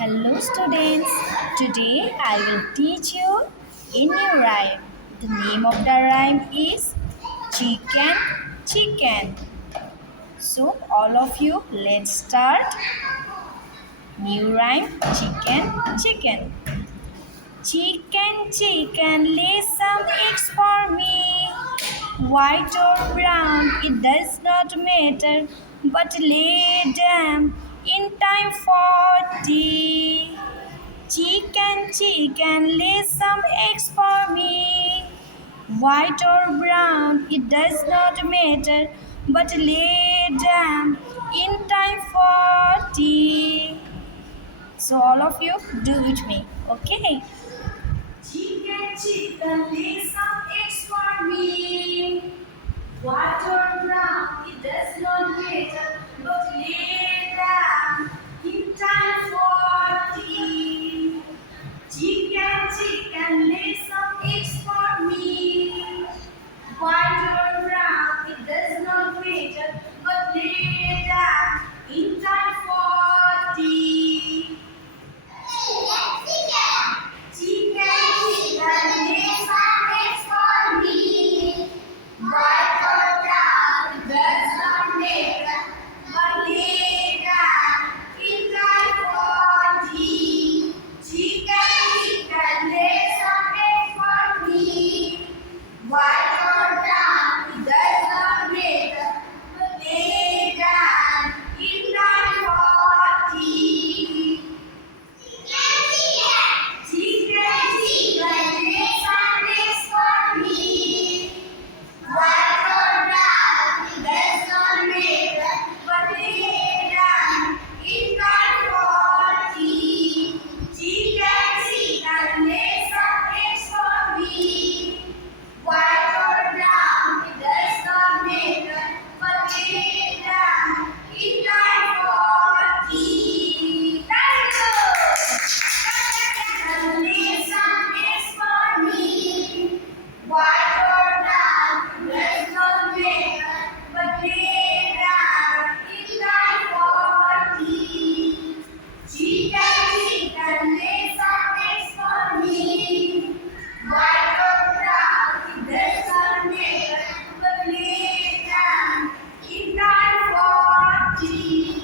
Hello students, today I will teach you a new rhyme. The name of the rhyme is Chicken Chicken. So all of you, let's start. New rhyme Chicken Chicken. Chicken Chicken, lay some eggs for me. White or brown, it does not matter, but lay them in time for tea. Chicken, chicken, lay some eggs for me. White or brown, it does not matter, but lay them in time for tea. So all of you do with me, okay? Chicken, chicken, lay some eggs for me. White or brown, it does not matter, but lay them in time for tea. Chicken, chicken, lay some eggs for me. White or brown, it does not matter, but lay them in time for tea. Chicken, chicken, lay some eggs for me. White or brown, it does not matter, but lay them in time for tea. Chicken, chicken, lay some eggs for me. White or brown, it does not matter, but lay them in time for tea. Chicken, chicken, lay some eggs for me. White or brown, it does not matter, but lay them in time for tea. Chicken, chicken, lay some eggs for me. White or brown, it does not matter, but lay them in time for tea. Very good. Chicken, lay some eggs for me. White or brown, does not matter, but lay them in time for tea. Chicken, chicken, lay some eggs for me. White or brown, it does not matter, but lay them in time for tea.